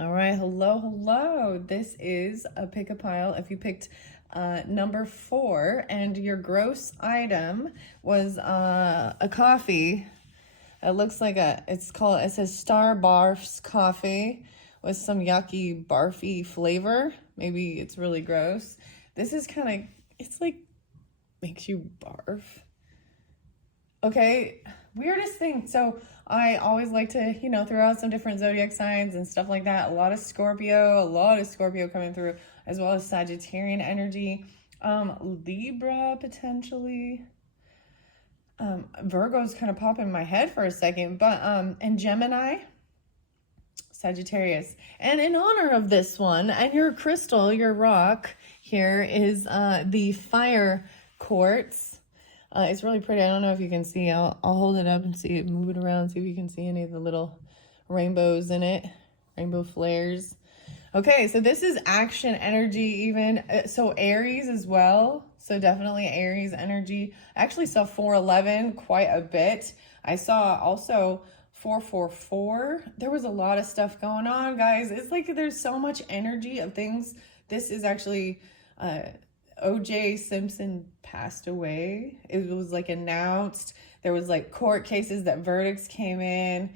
All right, hello. This is a pick a pile. If you picked number 4 and your gross item was a coffee, it looks like it says Star Barfs coffee with some yucky barfy flavor. Maybe it's really gross. This is it's like makes you barf. Okay, weirdest thing. So I always like to, throw out some different zodiac signs and stuff like that. A lot of Scorpio coming through, as well as Sagittarian energy. Libra potentially. Virgo's kind of popping in my head for a second, but and Gemini, Sagittarius. And in honor of this one, and your crystal, your rock here is the fire quartz. It's really pretty. I don't know if you can see. I'll hold it up and see it, move it around, see if you can see any of the little rainbows in it, rainbow flares. Okay, so this is action energy even. So Aries as well. So definitely Aries energy. I actually saw 411 quite a bit. I saw also 444. There was a lot of stuff going on, guys. It's like there's so much energy of things. This is actually O.J. Simpson passed away. It was like announced. There was like court cases that verdicts came in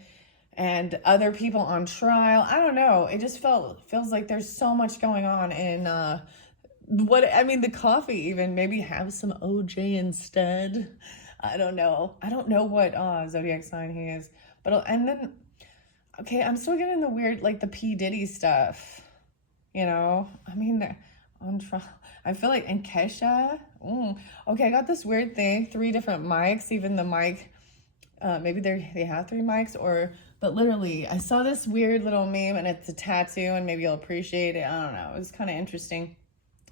and other people on trial. I don't know. It just feels like there's so much going on in the coffee even. Maybe have some OJ instead. I don't know. I don't know what zodiac sign he is. But and then okay, I'm still getting the weird like the P. Diddy stuff. On trial. I feel like, and Kesha. Okay, I got this weird thing. 3 different mics. Even the mic, maybe they have 3 mics, but literally, I saw this weird little meme, and it's a tattoo, and maybe you'll appreciate it. I don't know. It was kind of interesting.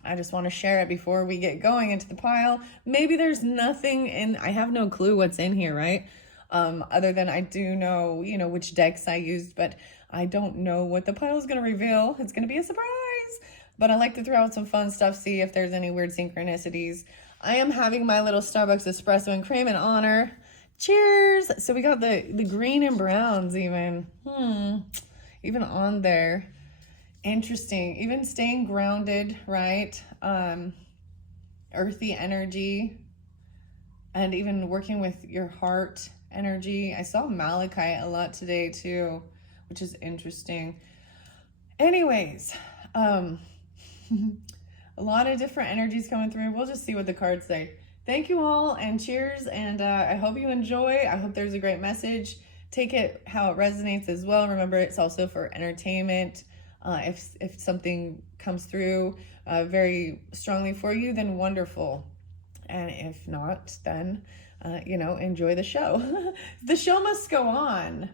I just want to share it before we get going into the pile. Maybe there's nothing in. I have no clue what's in here, right? Other than I do know, which decks I used, but I don't know what the pile is going to reveal. It's going to be a surprise. But I like to throw out some fun stuff, see if there's any weird synchronicities. I am having my little Starbucks espresso and cream in honor. Cheers! So we got the green and browns even. Even on there. Interesting. Even staying grounded, right? Earthy energy. And even working with your heart energy. I saw malachite a lot today too, which is interesting. Anyways, a lot of different energies coming through. We'll just see what the cards say. Thank you all and cheers. And I hope you enjoy. I hope there's a great message. Take it how it resonates as well. Remember, it's also for entertainment. If something comes through very strongly for you, then wonderful. And if not, then, enjoy the show. The show must go on.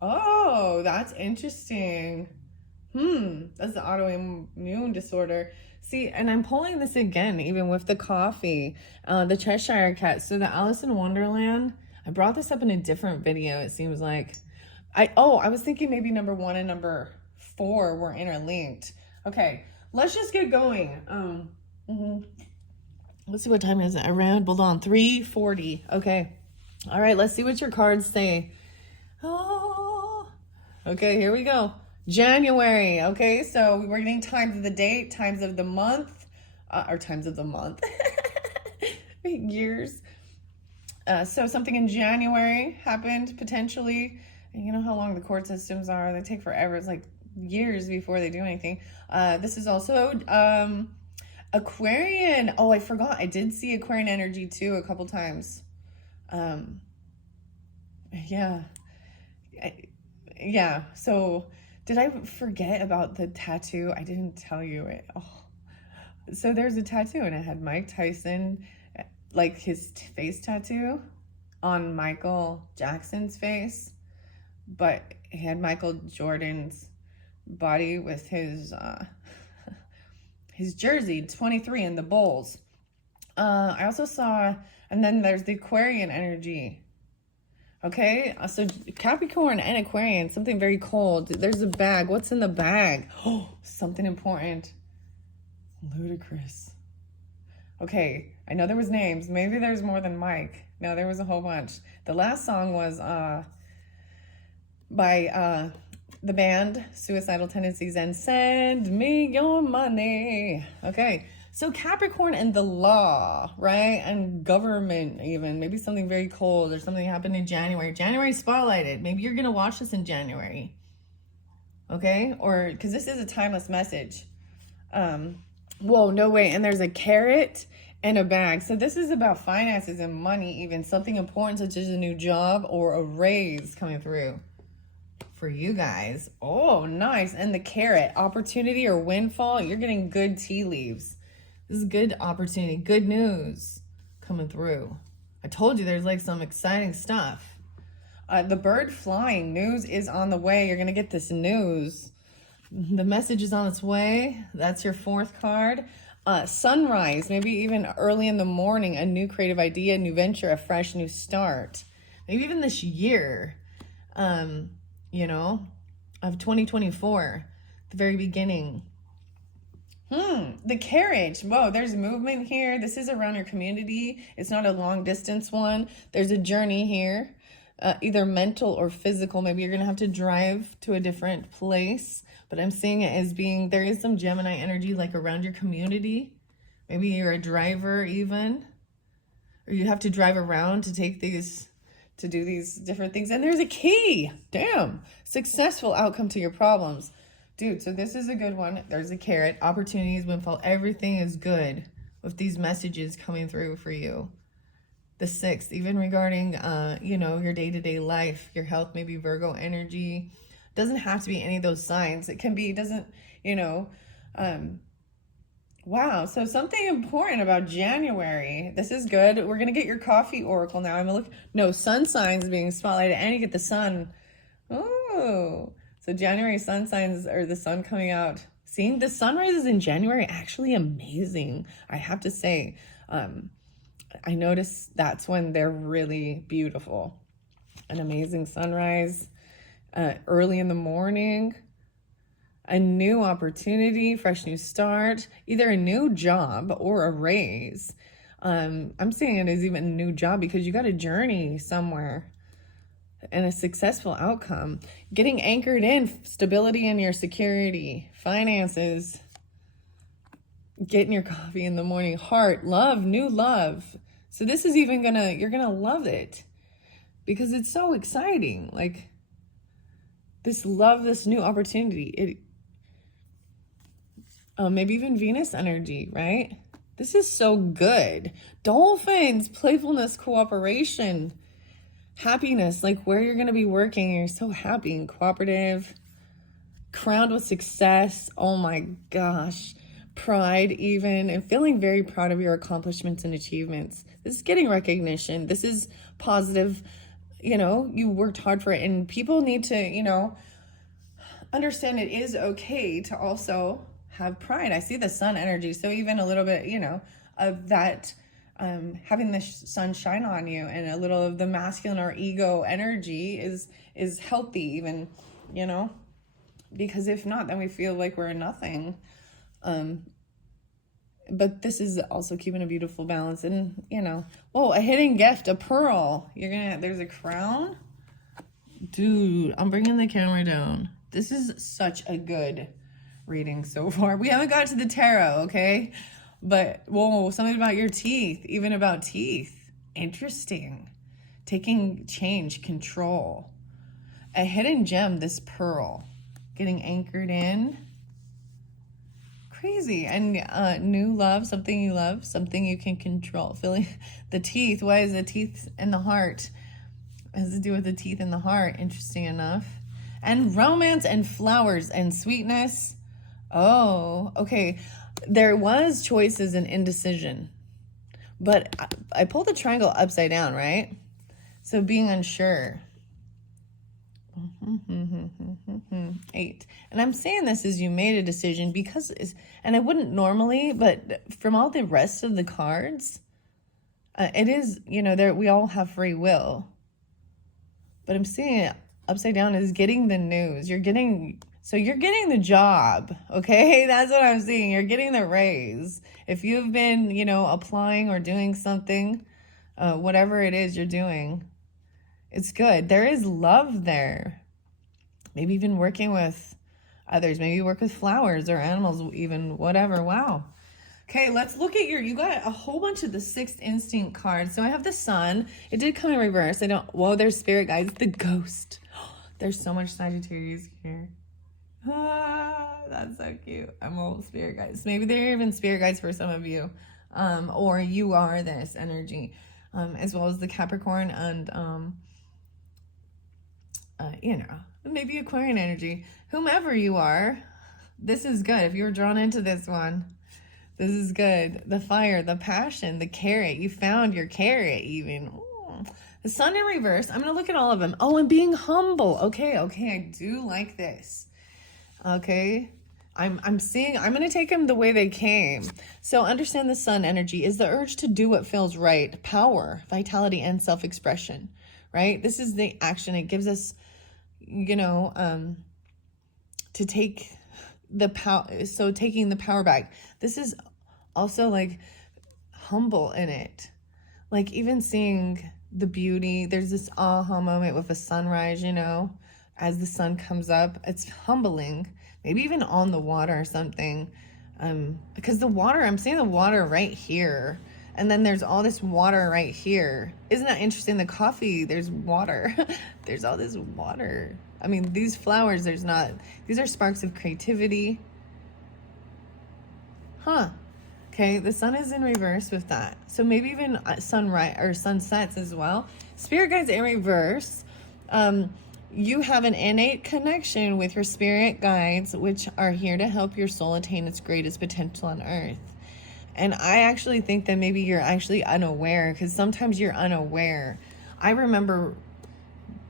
Oh, that's interesting. That's the autoimmune disorder. See, and I'm pulling this again, even with the coffee, the Cheshire Cat. So the Alice in Wonderland, I brought this up in a different video, it seems like. I was thinking maybe number 1 and number 4 were interlinked. Okay, let's just get going. Let's see what time is it. Hold on, 3:40. Okay. All right, let's see what your cards say. Oh, okay, here we go. January. Okay, so we're getting times of the date, times of the month, or times of the month. Years. So something in January happened potentially. And you know how long the court systems are. They take forever. It's like years before they do anything. This is also Aquarian. Oh, I forgot. I did see Aquarian energy too a couple times. Yeah. So did I forget about the tattoo? I didn't tell you it. Oh. So there's a tattoo and it had Mike Tyson, like his face tattoo on Michael Jackson's face, but he had Michael Jordan's body with his jersey 23 in the Bulls. I also saw, and then there's the Aquarian energy. Okay, so Capricorn and Aquarian, something very cold. There's a bag. What's in the bag? Oh, something important. Ludicrous. Okay, I know there was names. Maybe there's more than Mike. No, there was a whole bunch. The last song was by the band Suicidal Tendencies and Send Me Your Money. Okay, so Capricorn and the law, right? And government, even. Maybe something very cold or something happened in January. January spotlighted. Maybe you're going to watch this in January. Okay? Or, because this is a timeless message. Whoa, no way. And there's a carrot and a bag. So this is about finances and money, even something important such as a new job or a raise coming through for you guys. Oh, nice. And the carrot, opportunity or windfall. You're getting good tea leaves. This is good opportunity, good news coming through. I told you there's like some exciting stuff. The bird flying, news is on the way. You're going to get this news. The message is on its way. That's your fourth card. Sunrise, maybe even early in the morning, a new creative idea, a new venture, a fresh new start. Maybe even this year, you know, of 2024, the very beginning. The carriage. Whoa, there's movement here. This is around your community. It's not a long distance one. There's a journey here, either mental or physical. Maybe you're going to have to drive to a different place. But I'm seeing it as being, there is some Gemini energy like around your community. Maybe you're a driver even. Or you have to drive around to take these, to do these different things. And there's a key. Damn. Successful outcome to your problems. Dude, so this is a good one. There's a carrot. Opportunities, windfall. Everything is good with these messages coming through for you. The 6th, even regarding, you know, your day-to-day life, your health, maybe Virgo energy. Doesn't have to be any of those signs. It can be, doesn't, you know, wow. So something important about January. This is good. We're going to get your coffee oracle now. I'm going to look, no, sun signs being spotlighted and you get the sun. Oh, so January sun signs, or the sun coming out. Seeing the sunrises in January, actually amazing. I have to say, I notice that's when they're really beautiful. An amazing sunrise. Early in the morning, a new opportunity, fresh new start, either a new job or a raise. I'm seeing it as even a new job because you got a journey somewhere and a successful outcome. Getting anchored in, stability in your security, finances, getting your coffee in the morning, heart, love, new love. So this is even you're gonna love it because it's so exciting. Like, this love, this new opportunity. Maybe even Venus energy, right? This is so good. Dolphins, playfulness, cooperation, happiness, like where you're going to be working. You're so happy and cooperative, crowned with success. Oh my gosh. Pride even, and feeling very proud of your accomplishments and achievements. This is getting recognition. This is positive. You know, you worked hard for it, and people need to, you know, understand it is okay to also have pride. I see the sun energy. So even a little bit, you know, of that, having the sun shine on you, and a little of the masculine or ego energy is healthy even, you know, because if not, then we feel like we're nothing. But this is also keeping a beautiful balance. And, you know, oh, a hidden gift, a pearl. There's a crown. Dude, I'm bringing the camera down. This is such a good reading so far. We haven't got to the tarot, okay? But, whoa, something about your teeth, even about teeth. Interesting. Taking change, control. A hidden gem, this pearl. Getting anchored in. Crazy. And new love, something you love, something you can control. Feeling the teeth. Why is the teeth in the heart? It has to do with the teeth in the heart. Interesting enough. And romance and flowers and sweetness. Oh, okay. There was choices and indecision, but I pulled the triangle upside down, right? So being unsure. 8. And I'm saying this as you made a decision because, and I wouldn't normally, but from all the rest of the cards, it is, you know, we all have free will. But I'm seeing it upside down is getting the news. You're getting the job, okay? That's what I'm seeing. You're getting the raise. If you've been, you know, applying or doing something, whatever it is you're doing, it's good. There is love there. Maybe even working with others. Maybe you work with flowers or animals, even whatever. Wow. Okay, let's look at you got a whole bunch of the sixth instinct cards. So I have the sun. It did come in reverse. Whoa, there's spirit guides, the ghost. There's so much Sagittarius here. Ah, that's so cute. I'm all spirit guides. Maybe they're even spirit guides for some of you. Or you are this energy. As well as the Capricorn and, maybe Aquarian energy. Whomever you are, this is good. If you're drawn into this one, this is good. The fire, the passion, the carrot. You found your carrot even. Ooh. The sun in reverse. I'm going to look at all of them. Oh, and being humble. Okay. I do like this. Okay. I'm going to take them the way they came. So understand the sun energy is the urge to do what feels right. Power, vitality, and self-expression, right? This is the action. It gives us, to take the power. So taking the power back. This is also like humble in it. Like even seeing the beauty. There's this aha moment with a sunrise, as the sun comes up. It's humbling. Maybe even on the water or something. Because the water, I'm seeing the water right here. And then there's all this water right here. Isn't that interesting? The coffee, there's water. There's all this water. I mean, these flowers, these are sparks of creativity. Huh. Okay, the sun is in reverse with that. So maybe even sunrise or sunsets as well. Spirit guides in reverse. You have an innate connection with your spirit guides, which are here to help your soul attain its greatest potential on earth. And I actually think that maybe you're actually unaware, because sometimes you're unaware. I remember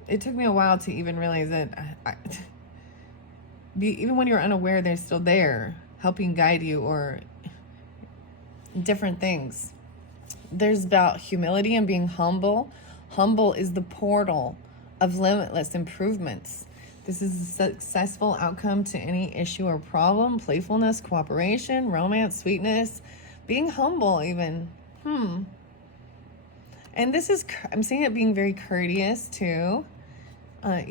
it took me a while to even realize that even when you're unaware, they're still there helping guide you or different things. There's about humility and being humble. Humble is the portal of limitless improvements. This is a successful outcome to any issue or problem. Playfulness, cooperation, romance, sweetness, being humble even. And this is, I'm seeing it being very courteous too. Like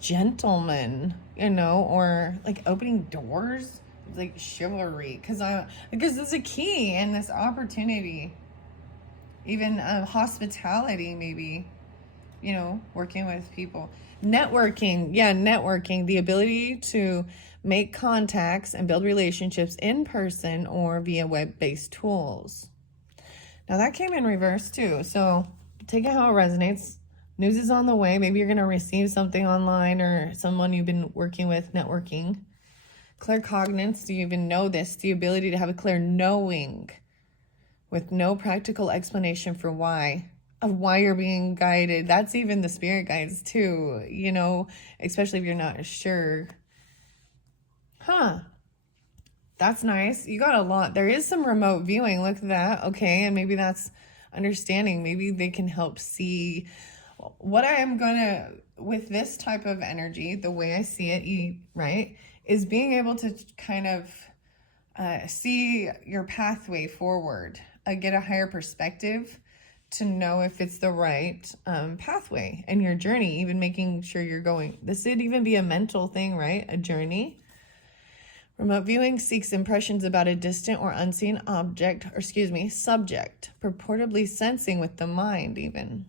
gentleman, or like opening doors, like chivalry, because there's a key in this opportunity. Even hospitality, maybe, working with people. Networking, the ability to make contacts and build relationships in person or via web-based tools. Now that came in reverse too, so take it how it resonates. News is on the way. Maybe you're going to receive something online or someone you've been working with, networking. Claircognizance, do you even know this? The ability to have a clear knowing with no practical explanation for why you're being guided. That's even the spirit guides too, especially if you're not sure. That's nice. You got a lot. There is some remote viewing. Look at that. Okay. And maybe that's understanding. Maybe they can help see what I am with this type of energy, the way I see it, right, is being able to kind of see your pathway forward, get a higher perspective to know if it's the right pathway in your journey, even making sure you're going. This would even be a mental thing, right? A journey. Remote viewing seeks impressions about a distant or unseen subject, purportedly sensing with the mind even.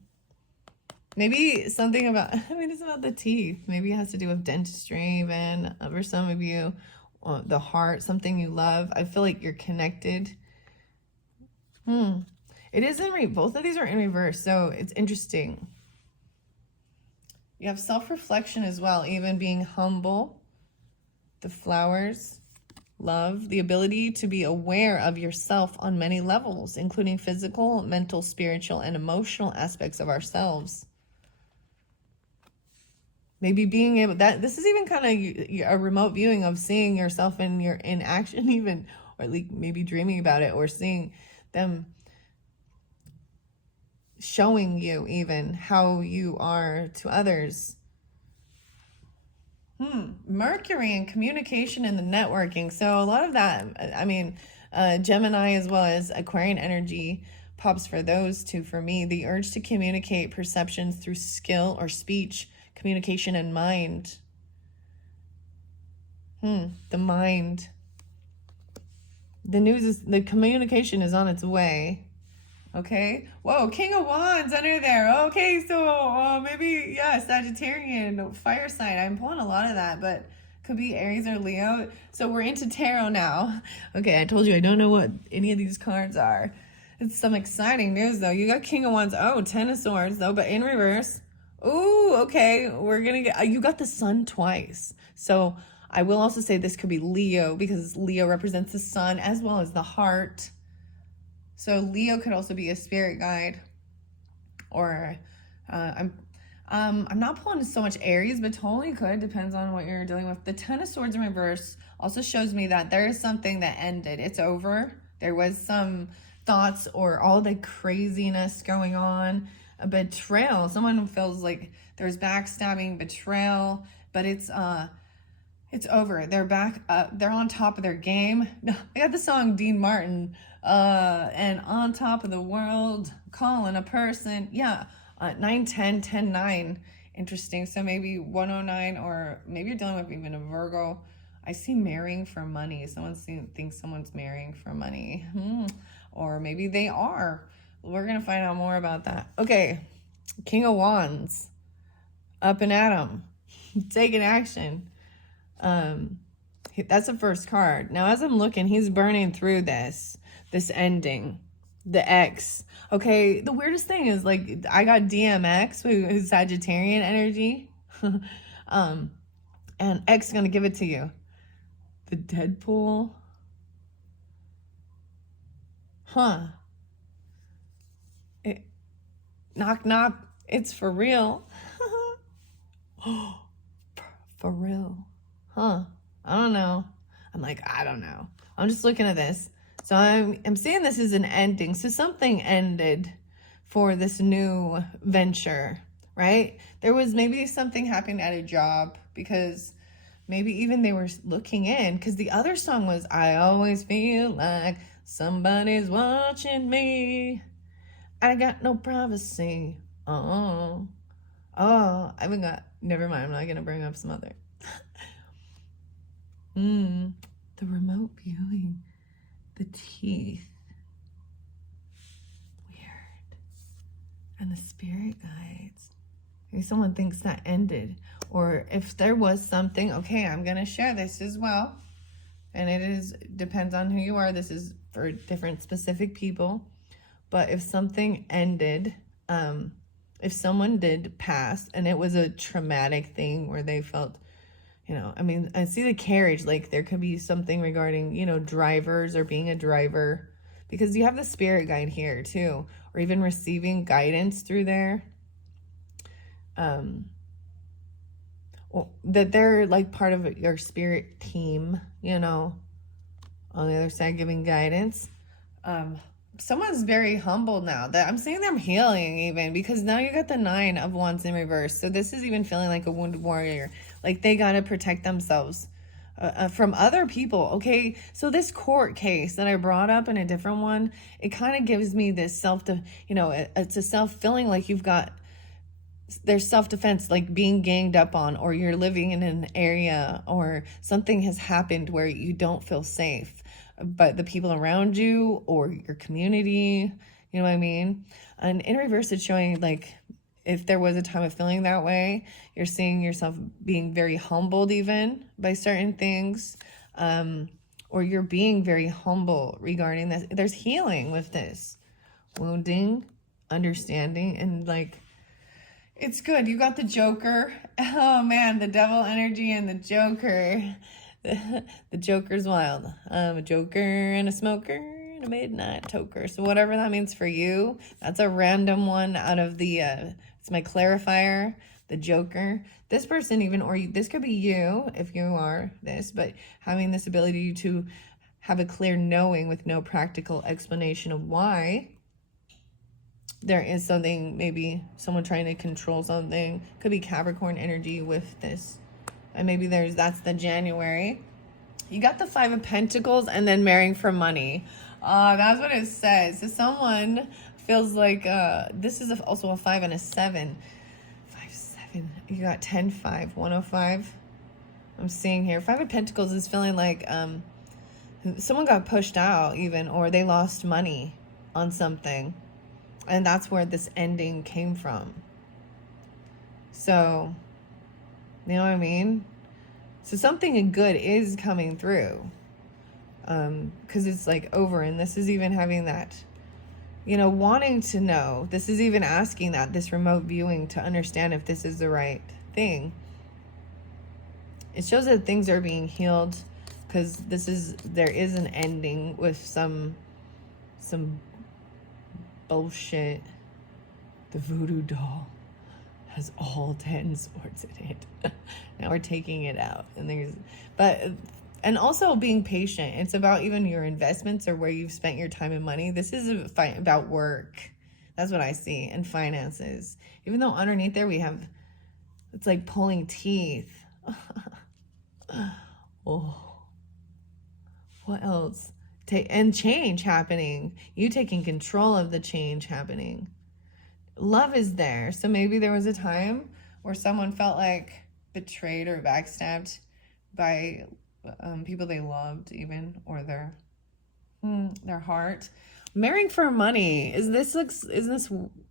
Maybe something about, it's about the teeth. Maybe it has to do with dentistry even, for some of you, the heart, something you love. I feel like you're connected. It is both of these are in reverse, so it's interesting. You have self-reflection as well, even being humble. The flowers, love, the ability to be aware of yourself on many levels, including physical, mental, spiritual, and emotional aspects of ourselves. Maybe being able this is even kind of a remote viewing of seeing yourself in action even, or at least maybe dreaming about it, or seeing them showing you even how you are to others. Mercury and communication and the networking. So a lot of that, Gemini as well as Aquarian energy pops for those two for me. The urge to communicate perceptions through skill or speech, communication, and mind. The mind. The news is, the communication is on its way. Okay. Whoa, King of Wands under there. Okay, so maybe, yeah, Sagittarian, fire sign. I'm pulling a lot of that, but could be Aries or Leo. So we're into tarot now. Okay, I told you I don't know what any of these cards are. It's some exciting news, though. You got King of Wands. Oh, Ten of Swords, though, but in reverse. Ooh, okay. We're going to get, you got the sun twice. So I will also say this could be Leo, because Leo represents the sun as well as the heart. So Leo could also be a spirit guide, or I'm not pulling so much Aries, but totally could. Depends on what you're dealing with. The Ten of Swords in reverse also shows me that there is something that ended. It's over. There was some thoughts or all the craziness going on. A betrayal. Someone feels like there's backstabbing, betrayal, but it's over. They're back up. They're on top of their game. I got the song Dean Martin, and on top of the world, calling a person. Yeah, 9, 10, 10, 9. Interesting. So maybe 109, or maybe you're dealing with even a Virgo. I see marrying for money. Someone thinks someone's marrying for money. Or maybe they are. We're going to find out more about that. Okay, King of Wands. Up and at 'em. Taking action. That's the first card. Now, as I'm looking, he's burning through this ending, the X. Okay, the weirdest thing is, like, I got DMX, who's Sagittarian energy, and X is gonna give it to you. The Deadpool. Knock, knock. It's for real. For real. I don't know. I don't know. I'm just looking at this. So I'm seeing this as an ending. So something ended for this new venture, right? There was maybe something happening at a job, because maybe even they were looking in, because the other song was, I always feel like somebody's watching me. I got no privacy. Never mind. I'm not going to bring up some other. The remote viewing, the teeth, weird, and the spirit guides. Maybe someone thinks that ended, or if there was something. Okay, I'm gonna share this as well, and depends on who you are. This is for different specific people, but if something ended, if someone did pass and it was a traumatic thing where they felt, I see the carriage, like there could be something regarding, drivers or being a driver, because you have the spirit guide here too, or even receiving guidance through there. That they're like part of your spirit team, on the other side giving guidance. Someone's very humble now. That I'm seeing them healing even, because now you got the 9 of Wands in reverse. So this is even feeling like a wounded warrior. Like they got to protect themselves from other people. Okay. So this court case that I brought up in a different one, it kind of gives me this it's a self-feeling like there's self-defense, like being ganged up on, or you're living in an area, or something has happened where you don't feel safe, but the people around you or your community, you know what I mean? And in reverse, it's showing like if there was a time of feeling that way, you're seeing yourself being very humbled even by certain things, or you're being very humble regarding this. There's healing with this. Wounding, understanding, and like, it's good. You got the Joker. Oh man, the devil energy and the Joker. The Joker's wild. A joker and a smoker and a midnight toker. So whatever that means for you, that's a random one out of the, it's my clarifier, the Joker. This person even, or this could be you if you are this, but having this ability to have a clear knowing with no practical explanation of why. There is something, maybe someone trying to control something. Could be Capricorn energy with this. And maybe that's the January. You got the 5 of Pentacles and then marrying for money. That's what it says. So someone feels like this is also a 5 and a 7. 5, 7. You got 10, 5, 105. I'm seeing here. 5 of Pentacles is feeling like someone got pushed out even, or they lost money on something. And that's where this ending came from. So, you know what I mean? So something good is coming through. Because it's like over, and this is even having that, you know, wanting to know. This is even asking that, this remote viewing, to understand if this is the right thing. It shows that things are being healed, because there is an ending with some bullshit. The voodoo doll has all 10 swords in it. Now we're taking it out, and also being patient. It's about even your investments or where you've spent your time and money. This is a fight about work. That's what I see, and finances. Even though underneath there we have, it's like pulling teeth. Oh, what else? And change happening. You taking control of the change happening. Love is there. So maybe there was a time where someone felt like betrayed or backstabbed by people they loved, even, or their heart. Marrying for money. Is this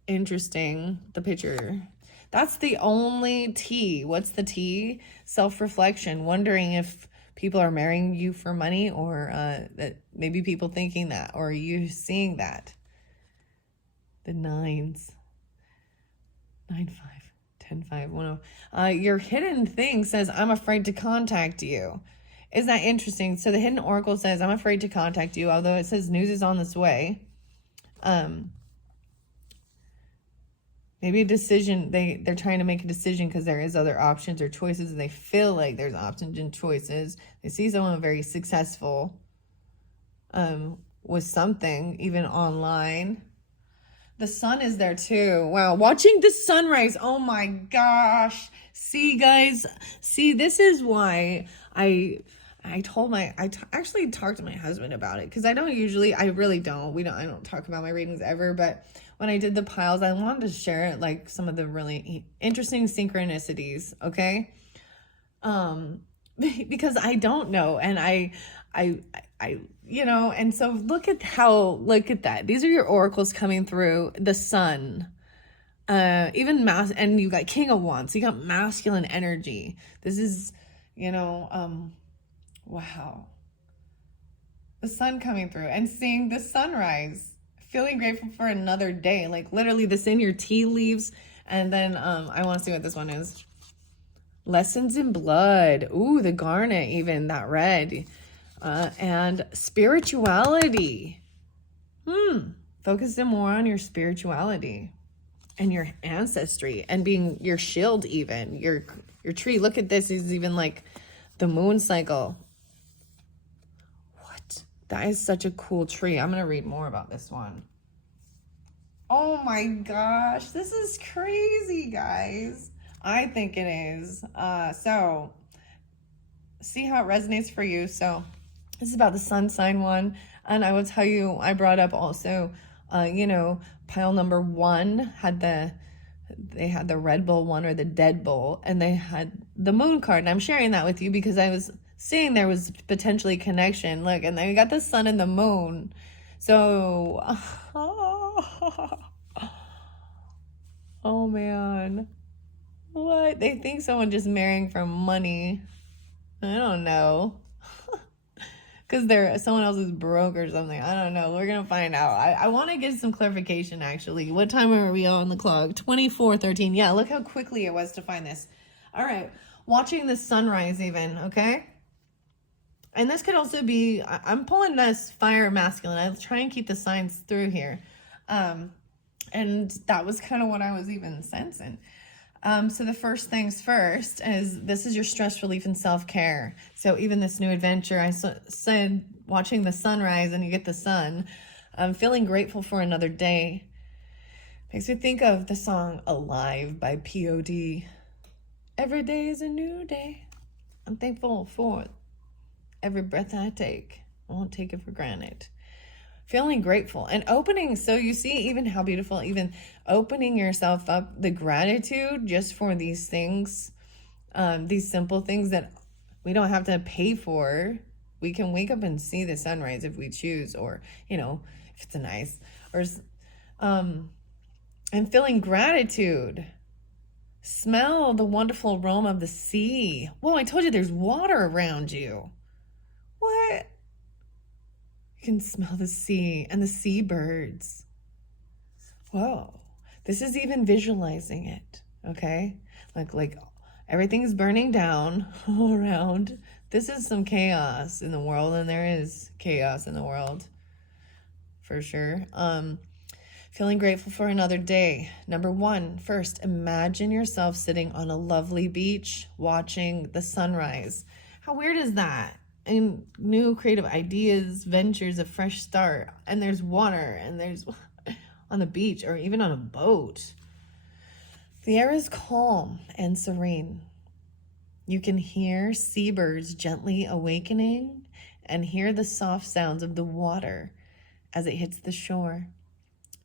interesting? The picture. That's the only T. What's the T? Self-reflection. Wondering if people are marrying you for money, or that maybe people thinking that, or you seeing that. The 9s. 9, 5, 10, 5, 1, 0. Your hidden thing says, I'm afraid to contact you. Is that interesting? So the hidden oracle says, I'm afraid to contact you, although it says news is on this way. Maybe a decision, they're trying to make a decision because there is other options or choices, and they feel like there's options and choices. They see someone very successful with something, even online. The sun is there too. Wow. Watching the sunrise. Oh my gosh. See, guys. See, this is why I actually talked to my husband about it, because I really don't. I don't talk about my readings ever, but when I did the piles, I wanted to share like some of the really interesting synchronicities. Okay. Because I don't know. And I, you know, and so look at that. These are your oracles coming through. The sun, even and you got King of Wands. You got masculine energy. This is, you know, wow. The sun coming through and seeing the sunrise, feeling grateful for another day. Like literally this in your tea leaves. And then, I want to see what this one is. Lessons in blood. Ooh, the garnet, even that red. And spirituality. Focusing more on your spirituality and your ancestry, and being your shield, even your tree. Look at this. Is even like the moon cycle. What? That is such a cool tree. I'm gonna read more about this one. Oh my gosh, this is crazy, guys. I think it is. So see how it resonates for you. So this is about the sun sign one. And I will tell you, I brought up also, you know, pile number 1 had they had the Red Bull one, or the Dead Bull, and they had the moon card. And I'm sharing that with you because I was seeing there was potentially connection. Look, and then we got the sun and the moon. So, oh man. What? They think someone just marrying for money. I don't know. Because someone else is broke or something. I don't know. We're going to find out. I want to get some clarification, actually. What time are we on the clock? 24:13. Yeah, look how quickly it was to find this. All right. Watching the sunrise even, okay? And this could also be, I'm pulling this fire masculine. I'll try and keep the signs through here. And that was kind of what I was even sensing. So the first things first is, this is your stress relief and self-care. So even this new adventure, I said, watching the sunrise and you get the sun, feeling grateful for another day. Makes me think of the song Alive by P.O.D. Every day is a new day. I'm thankful for every breath I take. I won't take it for granted. feeling grateful and opening. So you see even how beautiful, even opening yourself up, the gratitude just for these things, these simple things that we don't have to pay for. We can wake up and see the sunrise if we choose, or, you know, if it's a nice, or, and feeling gratitude. Smell the wonderful aroma of the sea. Whoa, I told you there's water around you. What? You can smell the sea and the seabirds. Whoa. This is even visualizing it, okay? Like everything's burning down all around. This is some chaos in the world, and there is chaos in the world for sure. Feeling grateful for another day. Number one, first, imagine yourself sitting on a lovely beach watching the sunrise. How weird is that? And new creative ideas, ventures, a fresh start. And there's water, and there's on the beach or even on a boat. The air is calm and serene. You can hear seabirds gently awakening and hear the soft sounds of the water as it hits the shore.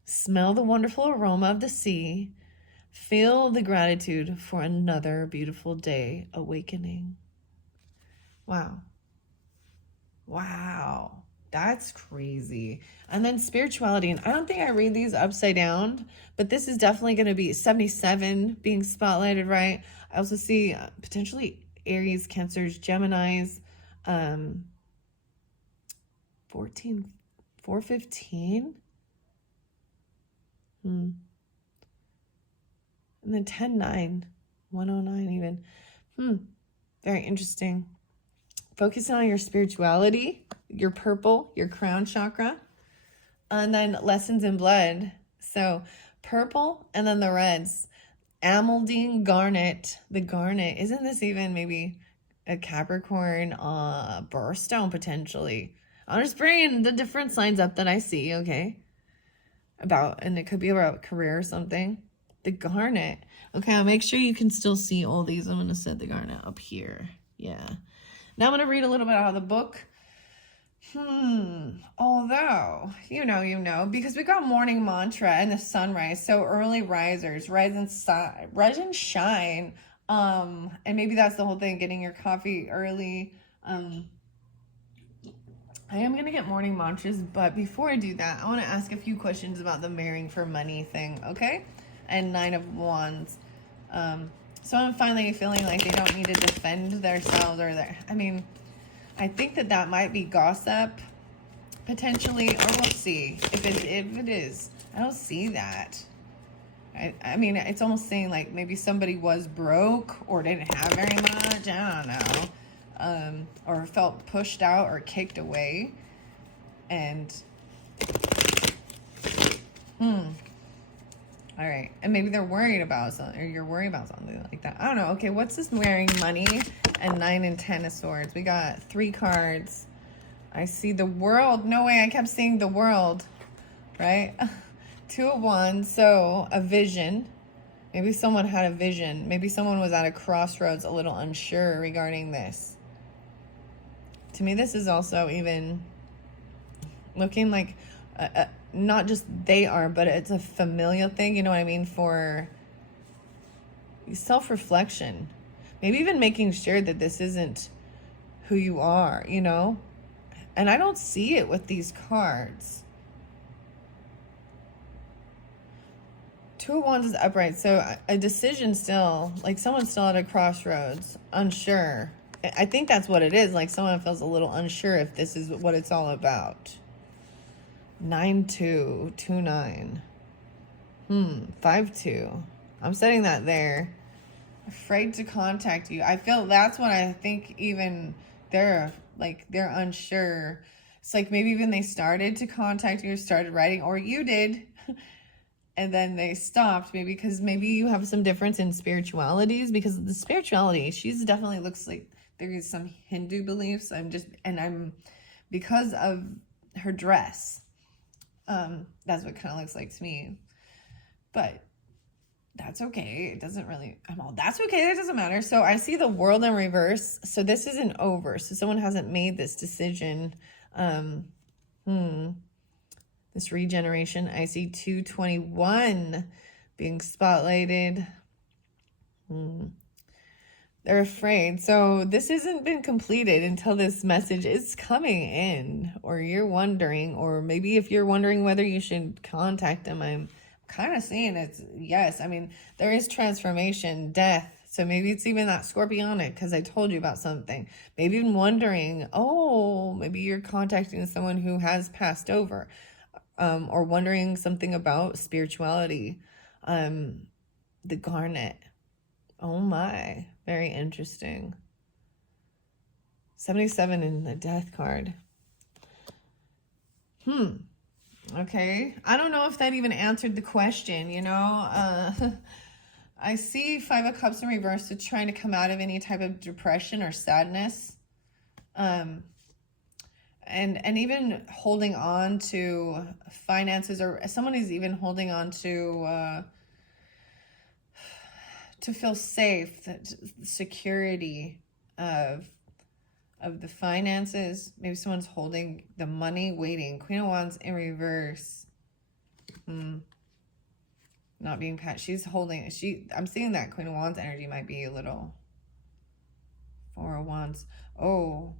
Smell the wonderful aroma of the sea. Feel the gratitude for another beautiful day awakening. Wow. Wow. That's crazy. And then spirituality. And I don't think I read these upside down, but this is definitely going to be 77 being spotlighted, right? I also see potentially Aries, Cancers, Geminis, 415. And then 10-9, 109 even. Very interesting. Focus on your spirituality, your purple, your crown chakra, and then lessons in blood. So purple and then the reds. Amaldine garnet, the garnet. Isn't this even maybe a Capricorn birthstone potentially? I'm just bringing the different signs up that I see, okay? And it could be about career or something. The garnet. Okay, I'll make sure you can still see all these. I'm going to set the garnet up here. Yeah. Now I'm going to read a little bit out of the book. Although, you know, because we got morning mantra and the sunrise. So early risers, rise and shine. And maybe that's the whole thing, getting your coffee early. I am going to get morning mantras, but before I do that, I want to ask a few questions about the marrying for money thing, okay? And 9 of Wands. So I'm finally feeling like they don't need to defend themselves I think that might be gossip, potentially, or we'll see if it is. I don't see that. I mean, it's almost saying like maybe somebody was broke or didn't have very much. I don't know. Or felt pushed out or kicked away. And, all right. And maybe they're worried about something, or you're worried about something like that. I don't know. Okay, what's this wearing money? And 9 and 10 of swords. We got 3 cards. I see the world. No way, I kept seeing the world, right? 2 of Wands, so a vision. Maybe someone had a vision. Maybe someone was at a crossroads, a little unsure regarding this. To me, this is also even looking like not just they are, but it's a familial thing, you know what I mean, for self-reflection. Maybe even making sure that this isn't who you are, you know? And I don't see it with these cards. 2 of Wands is upright, so a decision still, like someone's still at a crossroads, unsure. I think that's what it is, like someone feels a little unsure if this is what it's all about. 9-2, 2-9. 5-2. I'm setting that there. Afraid to contact you. I feel that's what I think even they're unsure. It's like maybe even they started to contact you or started writing, or you did. And then they stopped, maybe because maybe you have some difference in spiritualities, because the spirituality, she's definitely looks like there is some Hindu beliefs. I'm because of her dress. That's what kind of looks like to me. But that's okay. It doesn't really, that's okay. That doesn't matter. So I see the world in reverse. So this isn't over. So someone hasn't made this decision. This regeneration, I see 221 being spotlighted. They're afraid. So this hasn't been completed until this message is coming in, or you're wondering, or maybe if you're wondering whether you should contact them, I'm kind of seeing it's yes. I mean, there is transformation, death. So maybe it's even that scorpionic because I told you about something. Maybe even wondering, oh, maybe you're contacting someone who has passed over, or wondering something about spirituality. The garnet. Oh my, very interesting. 77 in the death card. Okay. I don't know if that even answered the question, you know? I see 5 of Cups in reverse to trying to come out of any type of depression or sadness. And even holding on to finances, or someone is even holding on to feel safe, that security of the finances. Maybe someone's holding the money, waiting. Queen of Wands in reverse. Not being pat. She's holding. I'm seeing that Queen of Wands energy might be a little. 4 of Wands. Oh,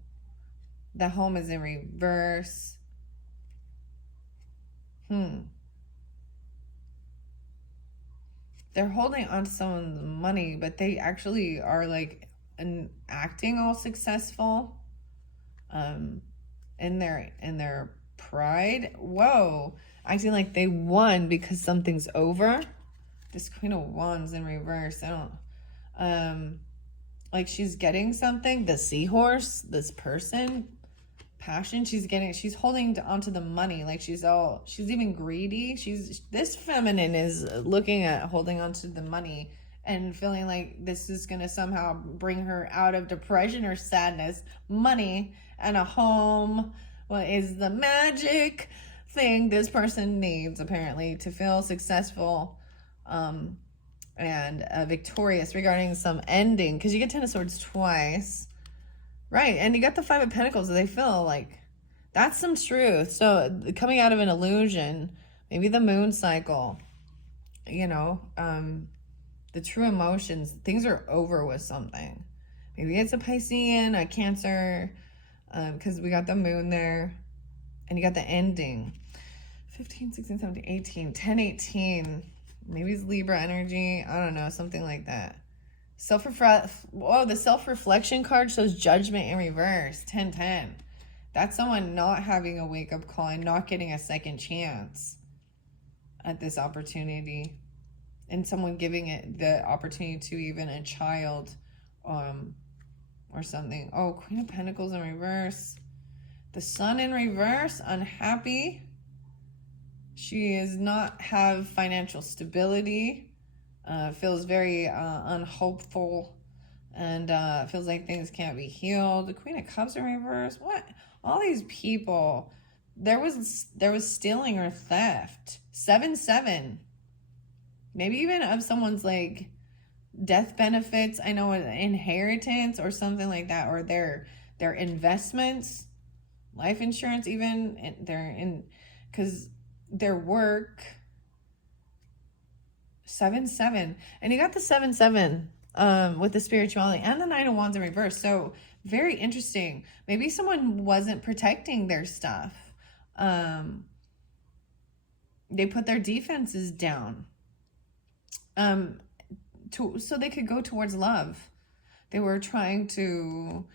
the home is in reverse. They're holding on to someone's money, but they actually are like acting all successful in their pride. Whoa, acting like they won because something's over. This Queen of Wands in reverse. I don't like she's getting something. The seahorse, this person, passion, she's holding onto the money, like she's even greedy. This feminine is looking at holding onto the money and feeling like this is going to somehow bring her out of depression or sadness. Money and a home, what is the magic thing this person needs apparently to feel successful and victorious regarding some ending, because you get 10 of Swords twice. Right, and you got the 5 of Pentacles. They feel like that's some truth. So coming out of an illusion, maybe the moon cycle, you know, the true emotions, things are over with something. Maybe it's a Piscean, a Cancer, because we got the moon there, and you got the ending. 15, 16, 17, 18, 10, 18. Maybe it's Libra energy. I don't know, something like that. The self-reflection card shows Judgment in reverse. 10-10. That's someone not having a wake-up call and not getting a second chance at this opportunity, and someone giving it the opportunity to even a child or something. Oh, Queen of Pentacles in reverse. The Sun in reverse. Unhappy. She does not have financial stability. Feels very unhopeful, and feels like things can't be healed. The Queen of Cups in reverse. What? All these people. There was stealing or theft. 7-7. Maybe even of someone's like death benefits. I know, inheritance or something like that, or their investments, life insurance, even because their work. 7-7, and you got the 7-7 with the spirituality and the 9 of Wands in reverse. So very interesting. Maybe someone wasn't protecting their stuff. They put their defenses down so they could go towards love. They were trying to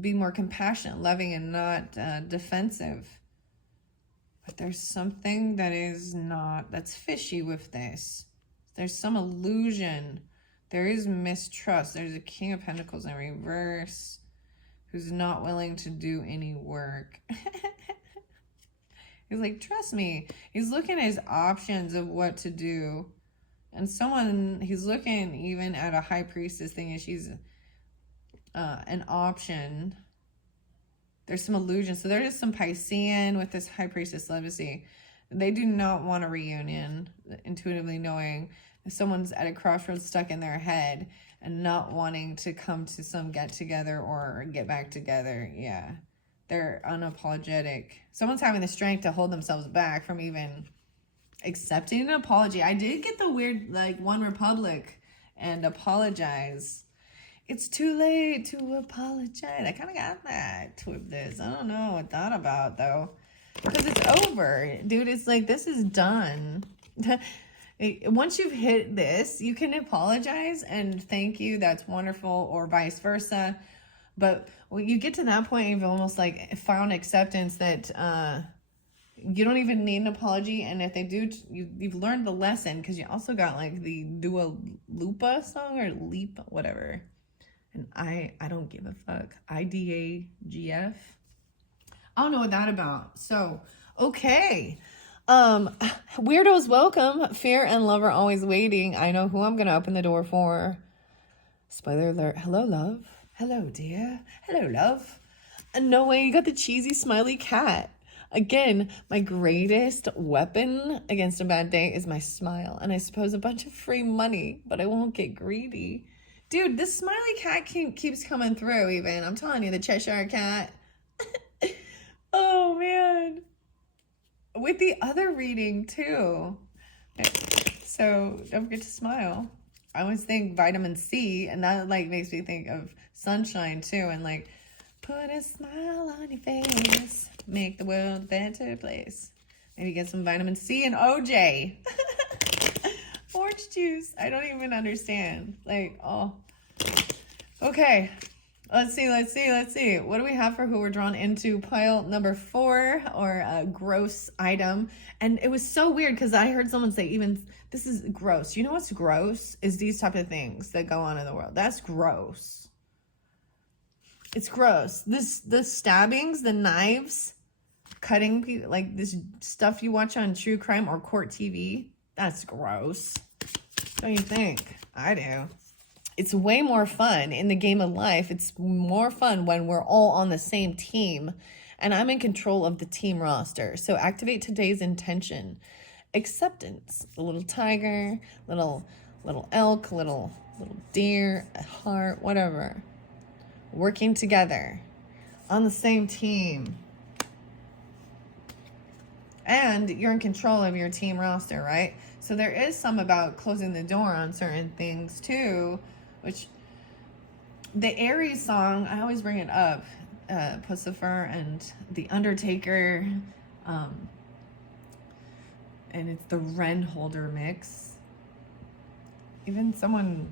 be more compassionate, loving, and not defensive. But there's something that's fishy with this. There's some illusion. There is mistrust. There's a King of Pentacles in reverse who's not willing to do any work. He's like, trust me. He's looking at his options of what to do. And he's looking even at a High Priestess thing, and she's an option. There's some illusion. So there is some Piscean with this High Priestess legacy. They do not want a reunion, intuitively knowing someone's at a crossroads stuck in their head and not wanting to come to some get together or get back together. Yeah, they're unapologetic. Someone's having the strength to hold themselves back from even accepting an apology. I did get the weird, like, One Republic and apologize. It's too late to apologize. I kind of got that with this. I don't know what that about, though. Because it's over. Dude, it's like, this is done. Once you've hit this, you can apologize and thank you. That's wonderful, or vice versa. But when you get to that point, you've almost like found acceptance that you don't even need an apology. And if they do, you've learned the lesson, because you also got like the Dua Lipa song, or Leap, whatever. And I don't give a fuck. IDAGF. I don't know what that about. So, okay. Weirdos welcome. Fear and love are always waiting. I know who I'm going to open the door for. Spoiler alert. Hello, love. Hello, dear. Hello, love. No way, you got the cheesy smiley cat. Again, my greatest weapon against a bad day is my smile. And I suppose a bunch of free money, but I won't get greedy. Dude, this smiley cat keeps coming through even. I'm telling you, the Cheshire cat. Oh, man. With the other reading, too. So, don't forget to smile. I always think vitamin C, and that, like, makes me think of sunshine, too. And, like, put a smile on your face. Make the world a better place. Maybe get some vitamin C and OJ. Orange juice. I don't even understand. Like, oh. Okay. Let's see. What do we have for who we're drawn into? Pile number 4, or a gross item. And it was so weird because I heard someone say, even, this is gross. You know what's gross? Is these type of things that go on in the world. That's gross. It's gross. The stabbings, the knives, cutting people, like this stuff you watch on true crime or court TV. That's gross. Don't you think? I do. It's way more fun in the game of life. It's more fun when we're all on the same team, and I'm in control of the team roster. So activate today's intention. Acceptance. A little tiger, little elk, little deer, a heart, whatever. Working together on the same team. And you're in control of your team roster, right? So there is some about closing the door on certain things too, which the Aries song, I always bring it up, Pussifer and the Undertaker, and it's the Ren Holder mix. Even someone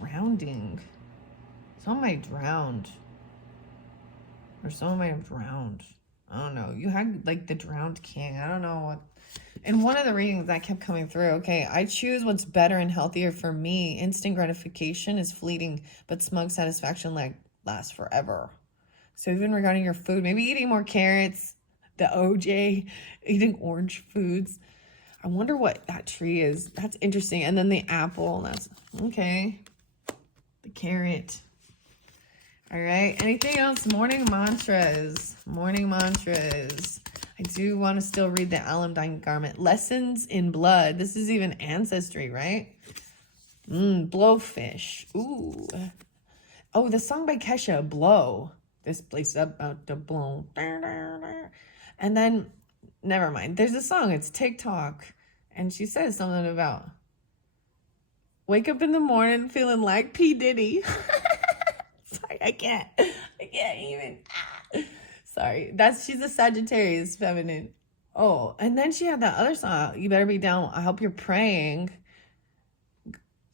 drowning. Someone might drowned. Or someone might have drowned. I don't know. You had like the drowned king. I don't know what. In one of the readings that kept coming through, okay, I choose what's better and healthier for me. Instant gratification is fleeting, but smug satisfaction lasts forever. So even regarding your food, maybe eating more carrots, the OJ, eating orange foods. I wonder what that tree is. That's interesting. And then the apple, that's okay. The carrot. All right. Anything else? Morning mantras. I do want to still read the Alamdine Garment. Lessons in blood. This is even ancestry, right? Blowfish. Ooh. Oh, the song by Kesha, Blow. This place is about to blow. And then, never mind. There's a song. It's TikTok. And she says something about wake up in the morning feeling like P. Diddy. Sorry, I can't even. Sorry, she's a Sagittarius feminine. Oh, and then she had that other song. You better be down. I hope you're praying.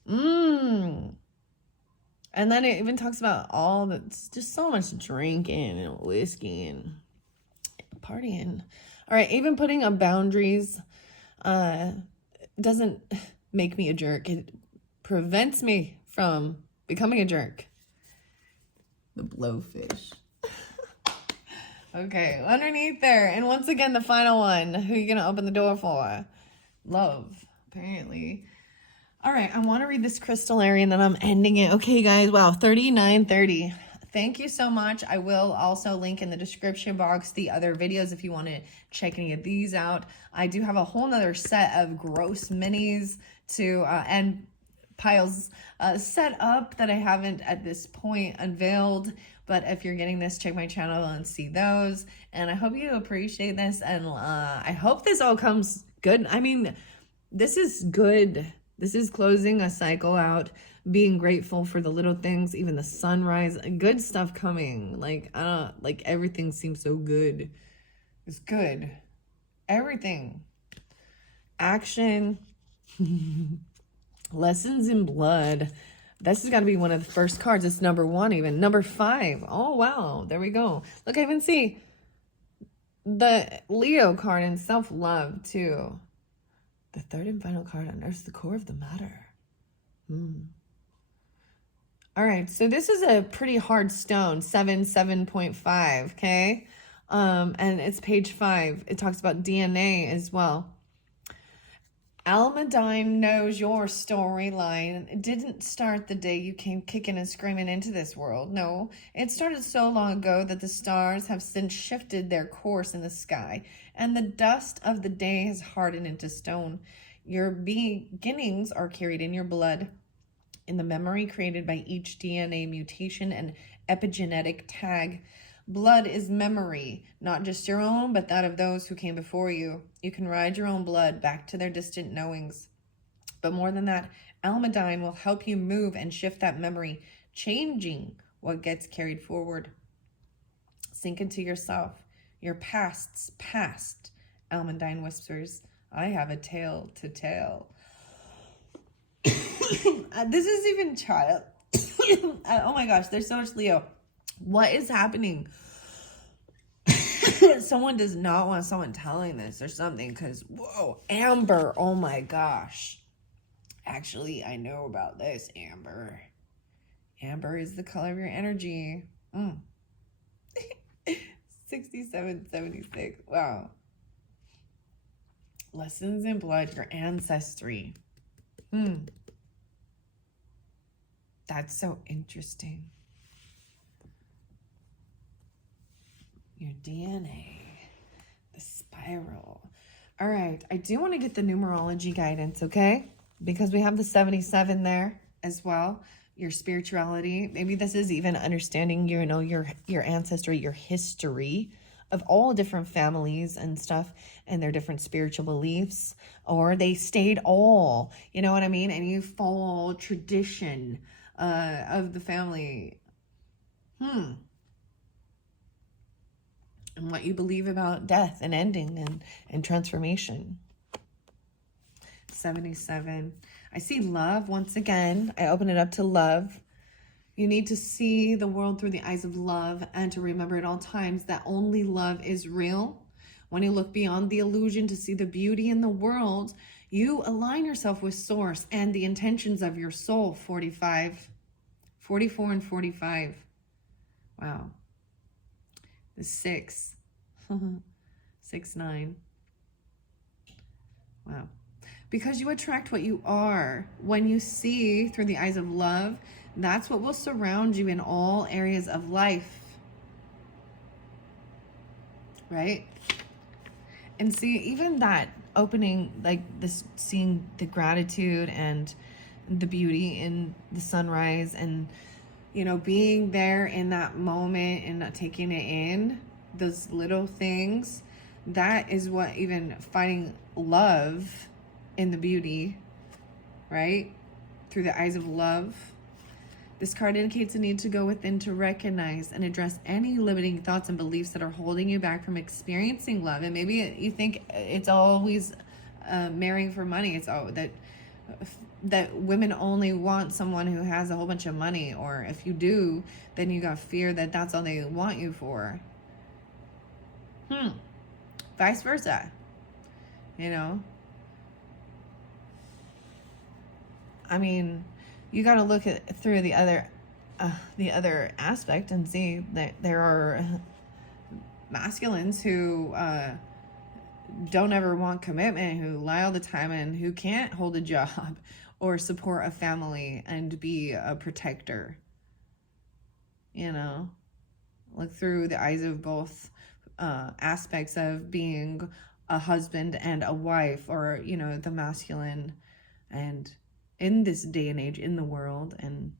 And then it even talks about all the, just so much drinking and whiskey and partying. All right, even putting up boundaries doesn't make me a jerk. It prevents me from becoming a jerk. The blowfish. Okay, underneath there. And once again, the final one. Who are you going to open the door for? Love, apparently. All right, I want to read this crystal area and then I'm ending it. Okay, guys, wow, 39:30. Thank you so much. I will also link in the description box the other videos if you want to check any of these out. I do have a whole nother set of gross minis to, and piles set up that I haven't at this point unveiled. But if you're getting this, check my channel and see those. And I hope you appreciate this. And I hope this all comes good. I mean, this is good. This is closing a cycle out, being grateful for the little things, even the sunrise, good stuff coming. Like everything seems so good. It's good. Everything. Action. Lessons in blood. This has got to be one of the first cards. It's number 1 even. Number 5. Oh, wow. There we go. Look, I even see the Leo card in self-love, too. The third and final card unearths the core of the matter. All right. So this is a pretty hard stone. 7.5. Okay. And it's page 5. It talks about DNA as well. Almadine knows your storyline. It didn't start the day you came kicking and screaming into this world. No, it started so long ago that the stars have since shifted their course in the sky, and the dust of the day has hardened into stone. Your beginnings are carried in your blood, in the memory created by each DNA mutation and epigenetic tag. Blood is memory, not just your own, but that of those who came before you. You can ride your own blood back to their distant knowings. But more than that, Almadine will help you move and shift that memory, changing what gets carried forward. Sink into yourself. Your past's past, Almadine whispers. I have a tale to tell. This is even child. Oh my gosh, there's so much Leo. What is happening? Someone does not want someone telling this or something, because, whoa, Amber, oh my gosh. Actually, I know about this, Amber. Amber is the color of your energy. 6776. Wow. Lessons in blood, your ancestry. That's so interesting. Your DNA, the spiral. All right, I do want to get the numerology guidance, okay? Because we have the 77 there as well. Your spirituality. Maybe this is even understanding, you know, your ancestry, your history of all different families and stuff and their different spiritual beliefs, or they stayed all, you know what I mean? And you follow tradition of the family. And what you believe about death and ending and transformation. 77. I see love once again. I open it up to love. You need to see the world through the eyes of love and to remember at all times that only love is real. When you look beyond the illusion to see the beauty in the world, you align yourself with source and the intentions of your soul. 45, 44 and 45. Wow. The 6, 6, 9. Wow. Because you attract what you are. When you see through the eyes of love, that's what will surround you in all areas of life. Right? And see, even that opening, like this, seeing the gratitude and the beauty in the sunrise and, you know, being there in that moment and not taking it in, those little things, that is what even finding love in the beauty, right? Through the eyes of love. This card indicates a need to go within to recognize and address any limiting thoughts and beliefs that are holding you back from experiencing love. And maybe you think it's always marrying for money. It's that women only want someone who has a whole bunch of money, or if you do, then you got fear that that's all they want you for. Vice versa, you know. I mean, you got to look at through the other aspect and see that there are masculines who don't ever want commitment, who lie all the time, and who can't hold a job or support a family and be a protector. You know, look through the eyes of both aspects of being a husband and a wife, or, you know, the masculine and in this day and age in the world. And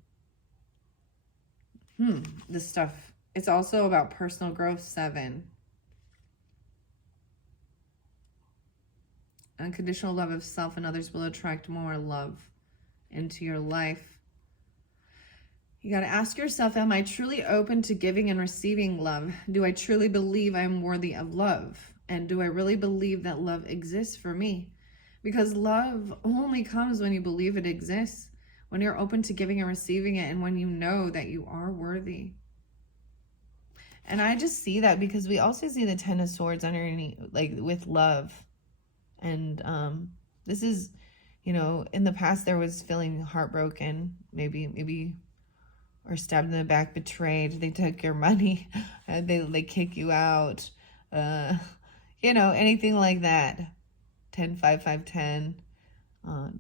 this stuff, it's also about personal growth. 7. Unconditional love of self and others will attract more love into your life. You got to ask yourself, am I truly open to giving and receiving love? Do I truly believe I'm worthy of love? And do I really believe that love exists for me? Because love only comes when you believe it exists, when you're open to giving and receiving it, and when you know that you are worthy. And I just see that because we also see the 10 of Swords underneath, like with love. And this is, you know, in the past there was feeling heartbroken, maybe, or stabbed in the back, betrayed. They took your money, they kick you out, you know, anything like that. 10, 5, 5, 10.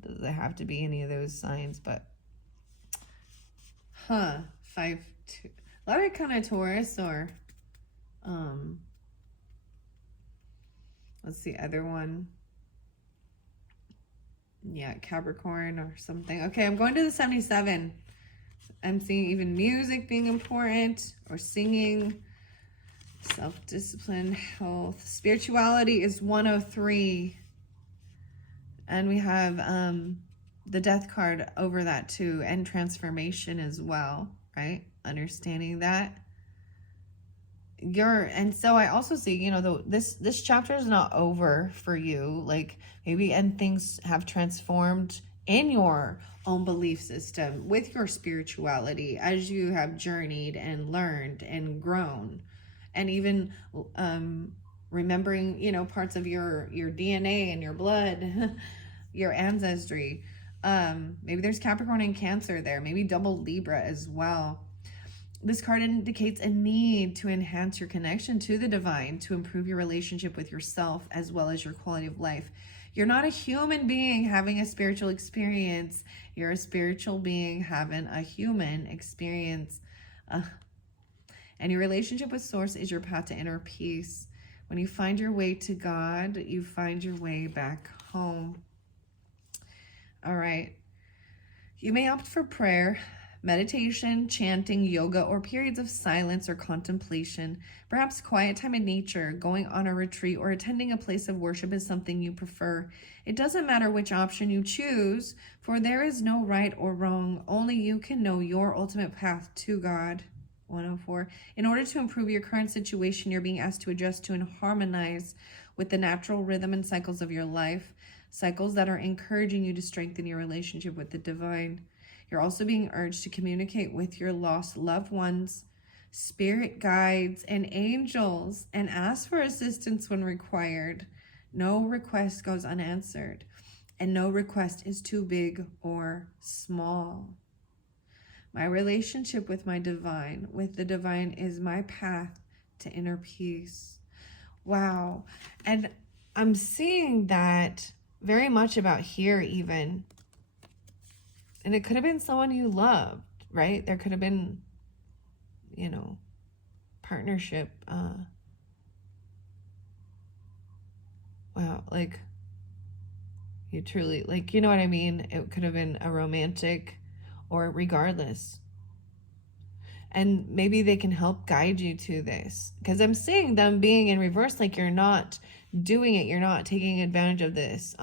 Does it have to be any of those signs? But 5, 2. A lot of kind of Taurus or what's the other one? Yeah, Capricorn or something. Okay, I'm going to the 77. I'm seeing even music being important, or singing, self-discipline, health. Spirituality is 103. And we have the death card over that too, and transformation as well, right? Understanding that. And so I also see, you know, this chapter is not over for you, like maybe, and things have transformed in your own belief system with your spirituality as you have journeyed and learned and grown, and even remembering, you know, parts of your DNA and your blood, your ancestry. Maybe there's Capricorn and Cancer there, maybe double Libra as well. This card indicates a need to enhance your connection to the divine, to improve your relationship with yourself as well as your quality of life. You're not a human being having a spiritual experience. You're a spiritual being having a human experience. And your relationship with Source is your path to inner peace. When you find your way to God, you find your way back home. All right. You may opt for prayer, meditation, chanting, yoga, or periods of silence or contemplation. Perhaps quiet time in nature, going on a retreat, or attending a place of worship is something you prefer. It doesn't matter which option you choose, for there is no right or wrong. Only you can know your ultimate path to God. 104. In order to improve your current situation, you're being asked to adjust to and harmonize with the natural rhythm and cycles of your life, cycles that are encouraging you to strengthen your relationship with the divine. You're also being urged to communicate with your lost loved ones, spirit guides, and angels, and ask for assistance when required. No request goes unanswered, and no request is too big or small. My relationship with the divine is my path to inner peace. Wow. And I'm seeing that very much about here even. And it could have been someone you loved, right? There could have been, you know, partnership. Wow, like, you truly, like, you know what I mean? It could have been a romantic, or regardless. And maybe they can help guide you to this. Because I'm seeing them being in reverse, like you're not doing it. You're not taking advantage of this.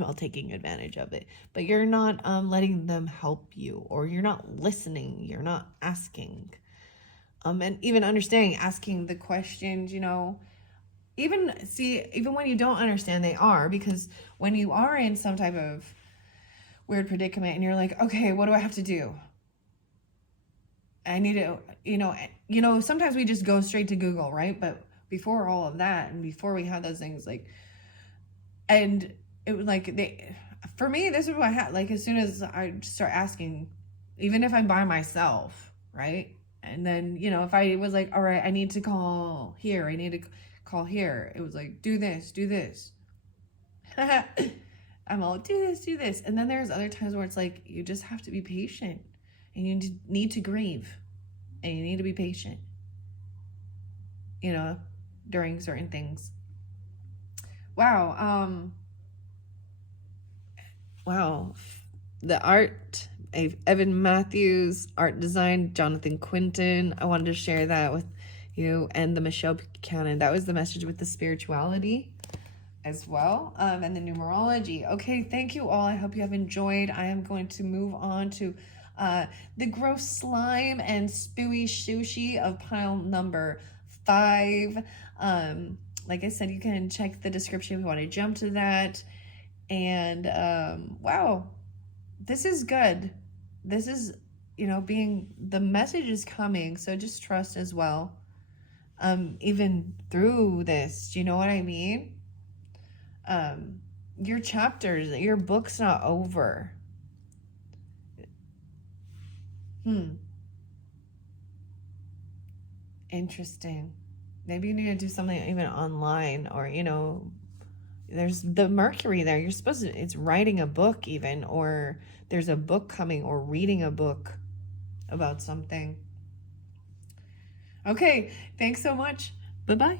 Well, taking advantage of it, but you're not letting them help you, or you're not listening, you're not asking, and even understanding, asking the questions, you know, even when you don't understand, they are, because when you are in some type of weird predicament and you're like, okay, what do I have to do? I need to, you know, sometimes we just go straight to Google, right? But before all of that, and before we had those things, like, and it was like, for me, this is what I had, like, as soon as I start asking, even if I'm by myself, right? And then, you know, if I was like, all right, I need to call here, I need to call here, it was like, do this. I'm all, do this. And then there's other times where it's like, you just have to be patient, and you need to grieve, and you need to be patient, you know, during certain things. Wow. the art, Evan Matthews, art design, Jonathan Quinton. I wanted to share that with you, and the Michelle Buchanan. That was the message with the spirituality as well, and the numerology. Okay, thank you all. I hope you have enjoyed. I am going to move on to the gross slime and spooey sushi of pile number 5. Like I said, you can check the description if you want to jump to that. And wow, this is good. This is, being, the message is coming, so just trust as well. Even through this, do you know what I mean? Your chapters, your book's not over. Interesting. Maybe you need to do something even online, or, there's the Mercury there. You're supposed to, it's writing a book even, or there's a book coming, or reading a book about something. Okay, thanks so much. Bye-bye.